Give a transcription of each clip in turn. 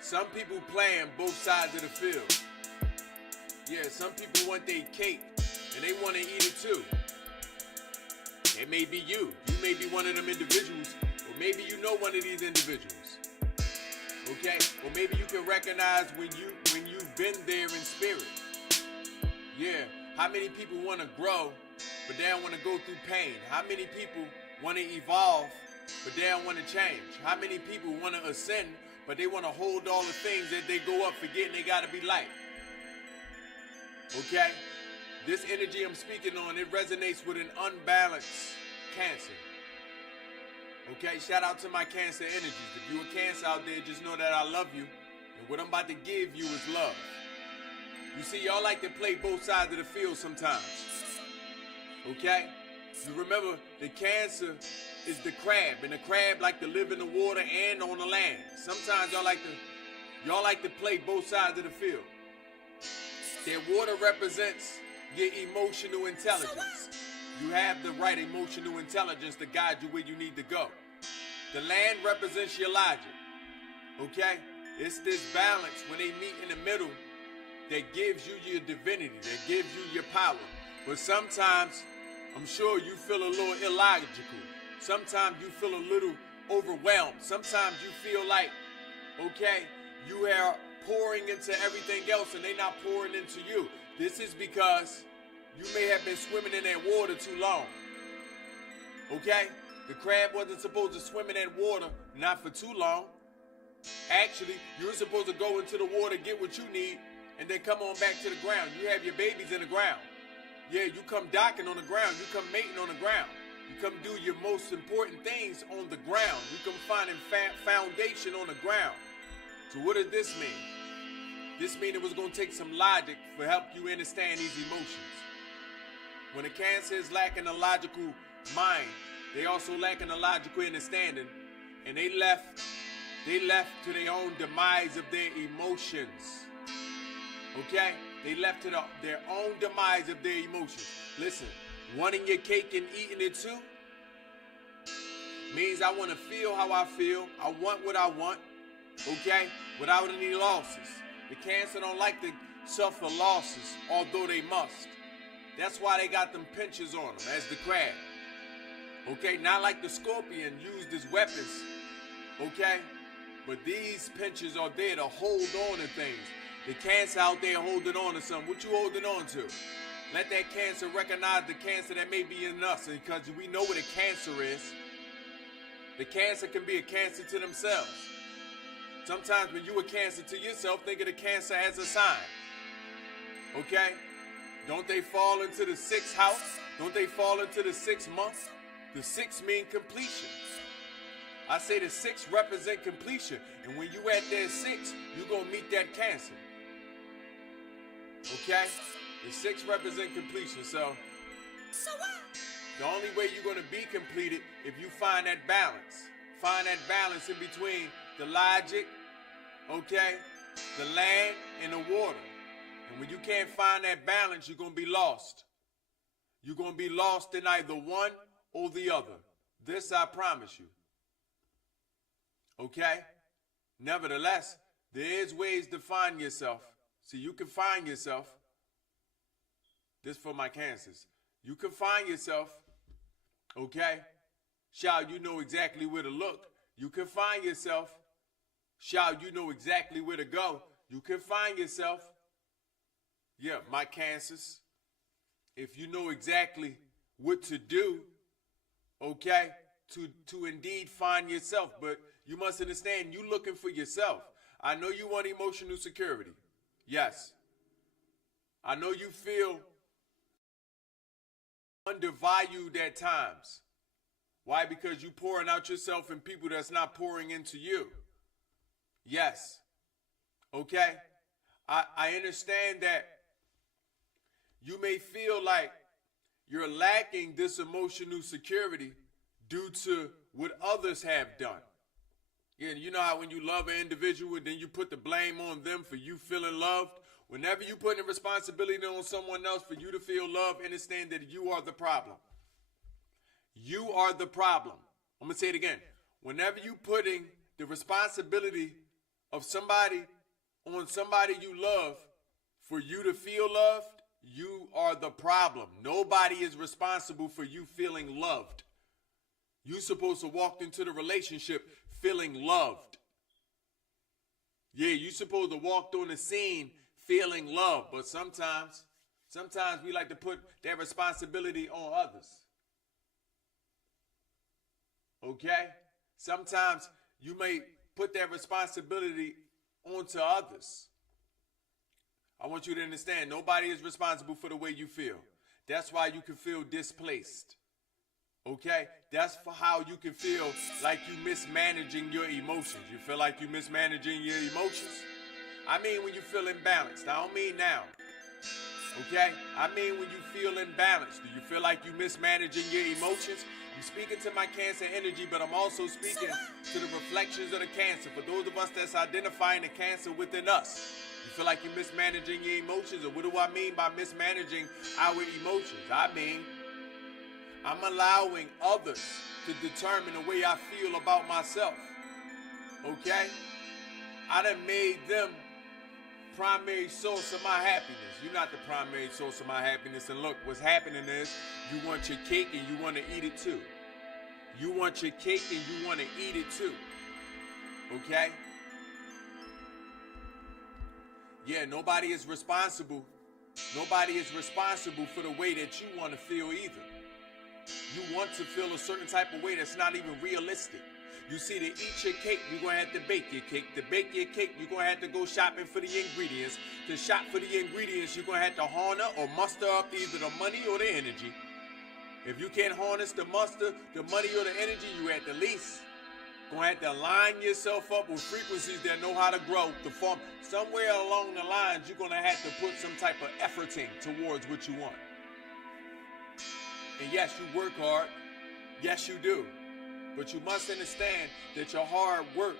Some people playing both sides of the field. Yeah, some people want their cake and they want to eat it too. It may be you. You may be one of them individuals, or maybe you know one of these individuals. Okay? Or maybe you can recognize when you've been there in spirit. Yeah. How many people want to grow, but they don't want to go through pain? How many people want to evolve, but they don't want to change? How many people want to ascend, but they want to hold all the things that they go up forgetting they got to be light? Okay? This energy I'm speaking on, it resonates with an unbalanced Cancer. Okay? Shout out to my Cancer energies. If you're a Cancer out there, just know that I love you. And what I'm about to give you is love. You see, y'all like to play both sides of the field sometimes. Okay? You remember, the Cancer is the crab, and the crab like to live in the water and on the land. Sometimes y'all like to play both sides of the field. That water represents your emotional intelligence. You have the right emotional intelligence to guide you where you need to go. The land represents your logic. Okay? It's this balance when they meet in the middle that gives you your divinity, that gives you your power. But sometimes, I'm sure you feel a little illogical. Sometimes you feel a little overwhelmed. Sometimes you feel like, okay, you are pouring into everything else and they're not pouring into you. This is because you may have been swimming in that water too long. Okay? The crab wasn't supposed to swim in that water, not for too long. Actually, you're supposed to go into the water, get what you need, and then come on back to the ground. You have your babies in the ground. Yeah, you come docking on the ground. You come mating on the ground. You come do your most important things on the ground. You come finding foundation on the ground. So what does this mean? This means it was going to take some logic to help you understand these emotions. When a Cancer is lacking a logical mind, they also lacking a logical understanding, and they left to their own demise of their emotions. Okay? They left to their own demise of their emotions. Listen, wanting your cake and eating it too means I want to feel how I feel. I want what I want, okay? Without any losses. The Cancer don't like to suffer losses, although they must. That's why they got them pinches on them, as the crab. Okay? Not like the scorpion used as weapons, okay? But these pinches are there to hold on to things. The Cancer out there holding on to something. What you holding on to? Let that Cancer recognize the Cancer that may be in us, because we know what a Cancer is. The Cancer can be a Cancer to themselves. Sometimes when you a Cancer to yourself, think of the Cancer as a sign. Okay? Don't they fall into the 6th house? Don't they fall into the 6th month? The 6 mean completion. I say the 6 represent completion. And when you at that 6, you're going to meet that Cancer. Okay? The 6 represent completion. So what? The only way you're going to be completed if you find that balance. Find that balance in between the logic, okay, the land, and the water. And when you can't find that balance, you're going to be lost. You're going to be lost in either one or the other. This I promise you. Okay? Nevertheless, there is ways to find yourself. See, you can find yourself. This for my Cancers. You can find yourself, okay? Child, you know exactly where to look. You can find yourself. Child, you know exactly where to go. You can find yourself. Yeah, my Cancers. If you know exactly what to do, okay, to indeed find yourself. But you must understand, you looking for yourself. I know you want emotional security. Yes. I know you feel undervalued at times. Why? Because you pouring out yourself in people that's not pouring into you. Yes. Okay? I understand that you may feel like you're lacking this emotional security due to what others have done. Yeah, you know how when you love an individual, then you put the blame on them for you feeling loved? Whenever you put the responsibility on someone else for you to feel love, understand that you are the problem. You are the problem. I'm going to say it again. Whenever you putting the responsibility of somebody on somebody you love for you to feel loved, you are the problem. Nobody is responsible for you feeling loved. You're supposed to walk into the relationship feeling loved. Yeah, you're supposed to walk on the scene feeling loved, but sometimes we like to put that responsibility on others. Okay? Sometimes you may put that responsibility onto others. I want you to understand, nobody is responsible for the way you feel. That's why you can feel displaced. Okay? That's for how you can feel like you mismanaging your emotions. You feel like you mismanaging your emotions. I mean when you feel imbalanced. I don't mean now. Okay? I mean when you feel imbalanced. Do you feel like you mismanaging your emotions? I'm speaking to my Cancer energy, but I'm also speaking to the reflections of the Cancer. For those of us that's identifying the Cancer within us. You feel like you're mismanaging your emotions? Or what do I mean by mismanaging our emotions? I mean, I'm allowing others to determine the way I feel about myself. Okay? I done made them primary source of my happiness. You're not the primary source of my happiness. And look, what's happening is you want your cake and you want to eat it too. You want your cake and you want to eat it too. Okay? Yeah, nobody is responsible. Nobody is responsible for the way that you want to feel either. You want to feel a certain type of way that's not even realistic. You see, to eat your cake, you're going to have to bake your cake. To bake your cake, you're going to have to go shopping for the ingredients. To shop for the ingredients, you're going to have to harness or muster up either the money or the energy. If you can't harness the muster, the money or the energy, you at the least going to have to line yourself up with frequencies that know how to grow, to form. Somewhere along the lines, you're going to have to put some type of efforting towards what you want. And yes, you work hard. Yes, you do. But you must understand that your hard work,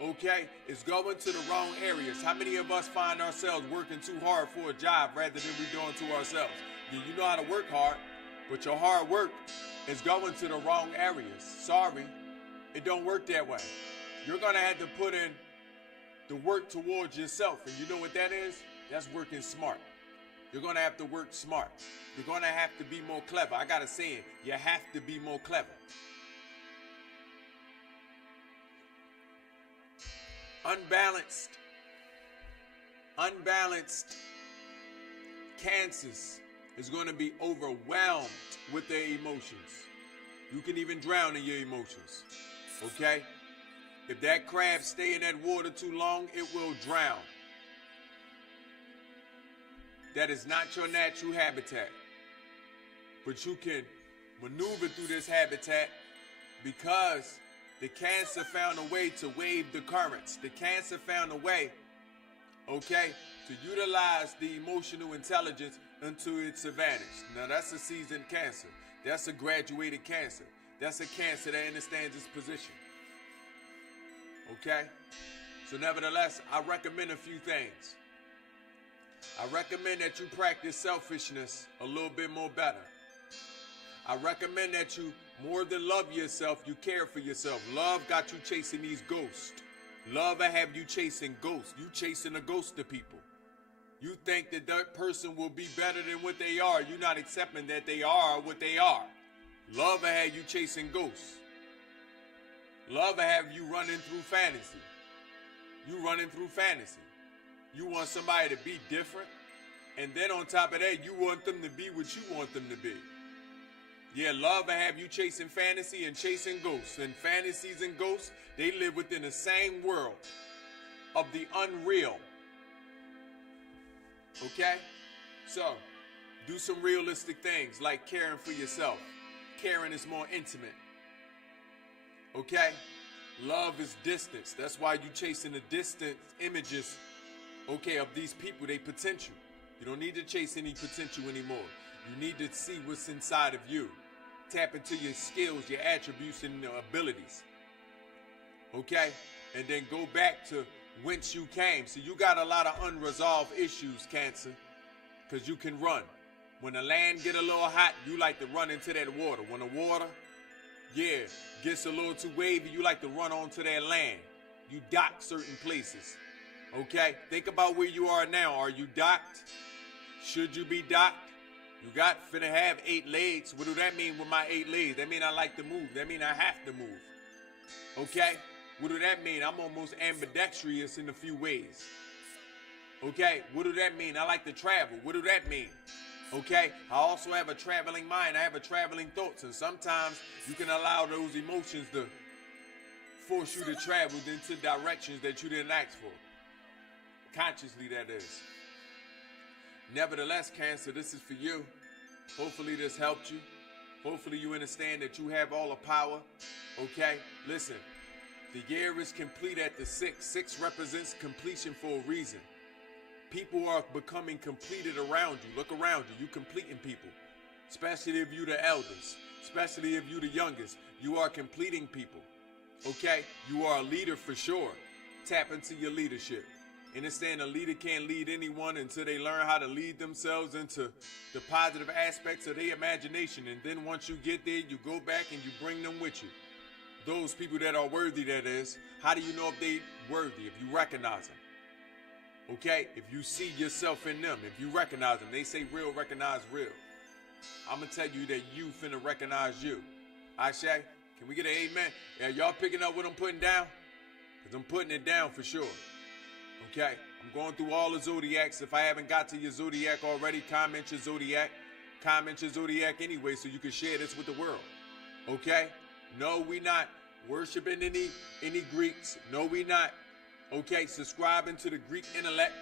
okay, is going to the wrong areas. How many of us find ourselves working too hard for a job rather than we doing to ourselves? Yeah, you know how to work hard, but your hard work is going to the wrong areas. Sorry, it don't work that way. You're going to have to put in the work towards yourself. And you know what that is? That's working smart. You're going to have to work smart. You're going to have to be more clever. I got to say it. You have to be more clever. Unbalanced Cancers is going to be overwhelmed with their emotions. You can even drown in your emotions. Okay? If that crab stay in that water too long, it will drown. That is not your natural habitat. But you can maneuver through this habitat because the Cancer found a way to wave the currents. The Cancer found a way, okay, to utilize the emotional intelligence into its advantage. Now that's a seasoned Cancer. That's a graduated Cancer. That's a Cancer that understands its position. Okay? So nevertheless, I recommend a few things. I recommend that you practice selfishness a little bit more better. I recommend that you more than love yourself, you care for yourself. Love got you chasing these ghosts. Love will have you chasing ghosts. You chasing a ghost of people. You think that that person will be better than what they are. You're not accepting that they are what they are. Love will have you chasing ghosts. Love will have you running through fantasy. You running through fantasy. You want somebody to be different. And then on top of that, you want them to be what you want them to be. Yeah, love will have you chasing fantasy and chasing ghosts. And fantasies and ghosts, they live within the same world of the unreal. Okay? So, do some realistic things like caring for yourself. Caring is more intimate. Okay? Love is distance. That's why you chasing the distant images, okay, of these people, they potential. You don't need to chase any potential anymore. You need to see what's inside of you. Tap into your skills, your attributes, and your abilities. Okay? And then go back to whence you came. So you got a lot of unresolved issues, Cancer, because you can run. When the land get a little hot, you like to run into that water. When the water, yeah, gets a little too wavy, you like to run onto that land. you dock certain places. Okay? Think about where you are now. Are you docked? Should you be docked? You got finna have 8 legs. What do that mean with my 8 legs? That mean I like to move. That mean I have to move. Okay? What do that mean? I'm almost ambidextrous in a few ways. Okay? What do that mean? I like to travel. What do that mean? Okay? I also have a traveling mind. I have a traveling thoughts. And sometimes you can allow those emotions to force you to travel into directions that you didn't ask for. Consciously, that is. Nevertheless, Cancer, this is for you. Hopefully this helped you. Hopefully you understand that you have all the power. Okay? Listen, the year is complete at the 6. 6 represents completion for a reason. People are becoming completed around you. Look around you. You completing people. Especially if you the elders. Especially if you the youngest. You are completing people. Okay? You are a leader for sure. Tap into your leadership. Understand a leader can't lead anyone until they learn how to lead themselves into the positive aspects of their imagination. And then once you get there, you go back and you bring them with you. Those people that are worthy, that is. How do you know if they worthy? If you recognize them. Okay? If you see yourself in them. If you recognize them. They say real, recognize real. I'm going to tell you that you finna recognize you. Ashe? Can we get an amen? Yeah, y'all picking up what I'm putting down? Because I'm putting it down for sure. Okay, I'm going through all the zodiacs. If I haven't got to your zodiac already, comment your zodiac. Comment your zodiac anyway so you can share this with the world. Okay? No, we not worshiping any Greeks. No, we not. Okay, subscribing to the Greek intellect.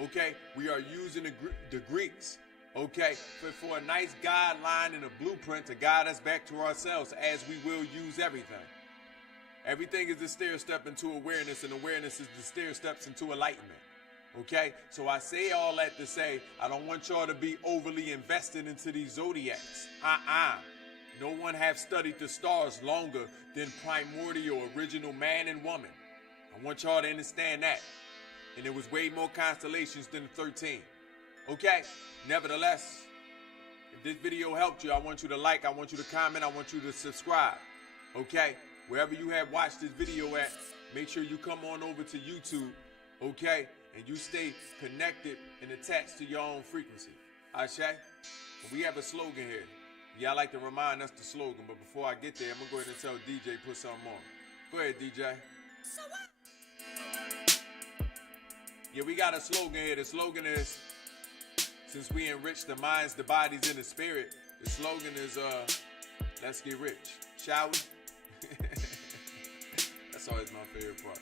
Okay, we are using the Greeks. Okay, for a nice guideline and a blueprint to guide us back to ourselves as we will use everything. Everything is the stair step into awareness, and awareness is the stair steps into enlightenment. Okay? So I say all that to say, I don't want y'all to be overly invested into these zodiacs. No one have studied the stars longer than primordial original man and woman. I want y'all to understand that. And there was way more constellations than the 13. Okay? Nevertheless, if this video helped you, I want you to like, I want you to comment, I want you to subscribe. Okay? Wherever you have watched this video at, make sure you come on over to YouTube, okay? And you stay connected and attached to your own frequency. Ashe? We have a slogan here. Yeah, I like to remind us the slogan, but before I get there, I'm going to go ahead and tell DJ put something on. Go ahead, DJ. So what? Yeah, we got a slogan here. The slogan is, since we enrich the minds, the bodies, and the spirit, the slogan is, let's get rich. Shall we? That's always my favorite part.